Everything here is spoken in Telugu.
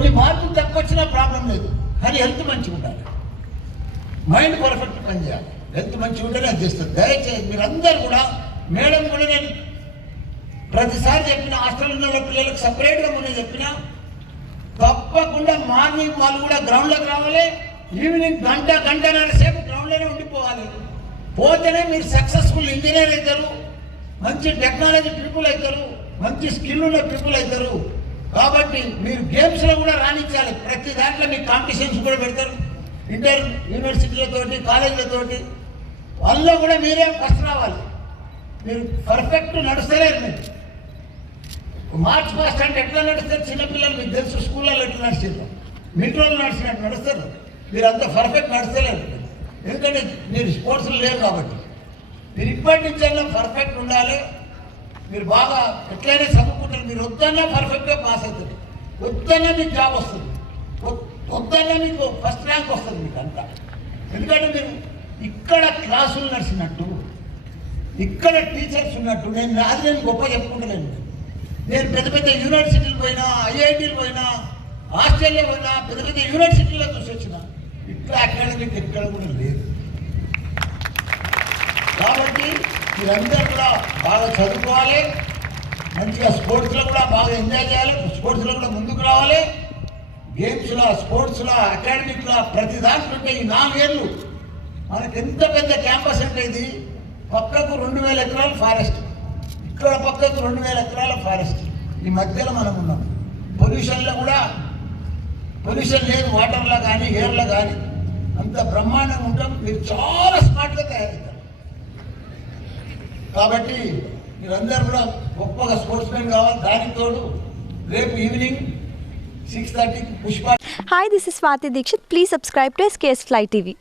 కొన్ని మార్కులు తక్కువ వచ్చినా ప్రాబ్లం లేదు. కానీ హెల్త్ మంచిగా ఉండాలి. మైండ్ పర్ఫెక్ట్ పనిచేయాలి హెల్త్ మంచిగా ఉంటేనే అది చేస్తుంది దయచేసి మీరందరూ కూడా మేడం కూడా నేను ప్రతిసారి చెప్పిన హాస్టల్ ఉన్న వాళ్ళ పిల్లలకు సపరేట్గా ముందు చెప్పిన తప్పకుండా మార్నింగ్ వాళ్ళు కూడా గ్రౌండ్లోకి రావాలి ఈవినింగ్ గంట గంటన్నర సేపు గ్రౌండ్లోనే ఉండిపోవాలి. పోతేనే మీరు సక్సెస్ఫుల్ ఇంజనీర్ అవుతారు మంచి టెక్నాలజీ పీపుల్ అవుతారు మంచి స్కిల్ ఉన్న పీపుల్ అవుతారు. కాబట్టి మీరు గేమ్స్లో కూడా రాణించాలి. ప్రతి దాంట్లో మీకు కాంపిటీషన్స్ కూడా పెడతారు. ఇంటర్ యూనివర్సిటీలతోటి కాలేజీలతోటి వాళ్ళలో కూడా మీరే ఫస్ట్ రావాలి. మీరు పర్ఫెక్ట్ నడుస్తలేరు మీరు. మార్చ్ ఫస్ట్ అంటే ఎట్లా నడుస్తారు? చిన్నపిల్లలు మీకు తెలుసు స్కూళ్ళలో ఎట్లా నడిచారు మెట్రోలో నడిచినట్టు నడుస్తారు. మీరు అంత పర్ఫెక్ట్ నడుస్తలేరు. ఎందుకంటే మీరు స్పోర్ట్స్లో లేరు కాబట్టి. మీరు ఇప్పటి నుంచి పర్ఫెక్ట్ ఉండాలి. మీరు బాగా ఎట్లయినా చదువుకుంటారు. మీరు వద్దన్నా పర్ఫెక్ట్గా పాస్ అవుతుంది వద్దన్నా మీకు జాబ్ వస్తుంది. వద్- వద్దన్నా మీకు ఫస్ట్ ర్యాంక్ వస్తుంది మీకు అంతా. ఎందుకంటే మీరు ఇక్కడ క్లాసులు నడిచినట్టు ఇక్కడ టీచర్స్ ఉన్నట్టు నేను నాది నేను గొప్ప చెప్పుకుంటలేను. నేను పెద్ద పెద్ద యూనివర్సిటీలు పోయినా ఐఐటీలు పోయినా ఆస్ట్రేలియా పోయినా పెద్ద పెద్ద యూనివర్సిటీలో చూసి వచ్చిన ఇట్లా అకాడమిక్ ఎక్కడ కూడా లేదు కాబట్టి మీరందరూ కూడా బాగా చదువుకోవాలి. మంచిగా స్పోర్ట్స్లో కూడా బాగా ఎంజాయ్ చేయాలి. స్పోర్ట్స్లో కూడా ముందుకు రావాలి. గేమ్స్లో స్పోర్ట్స్లో అకాడమిక్లో ప్రతి దాంట్లో ఉంటే ఈ నాలుగేళ్ళు మనకి ఎంత పెద్ద క్యాంపస్ అంటే ఇది? పక్కకు రెండు వేల ఎకరాల ఫారెస్ట్. ఇక్కడ పక్కకు రెండు వేల ఎకరాల ఫారెస్ట్. ఈ మధ్యలో మనం ఉన్నాం. పొల్యూషన్లో కూడా పొల్యూషన్ లేదు వాటర్లో కానీ ఎయిర్లో కానీ. అంత బ్రహ్మాండంగా ఉంటాం. మీరు చాలా స్మార్ట్గా తయారవుతారు. కాబట్టి మీరందరూ కూడా గొప్పగా స్పోర్ట్స్ మెన్ కావాలి. దానికి తోడు రేపు ఈవినింగ్ సిక్స్ థర్టీకి Pushpa hi this is Swathi Dikshit please subscribe to SKS fly TV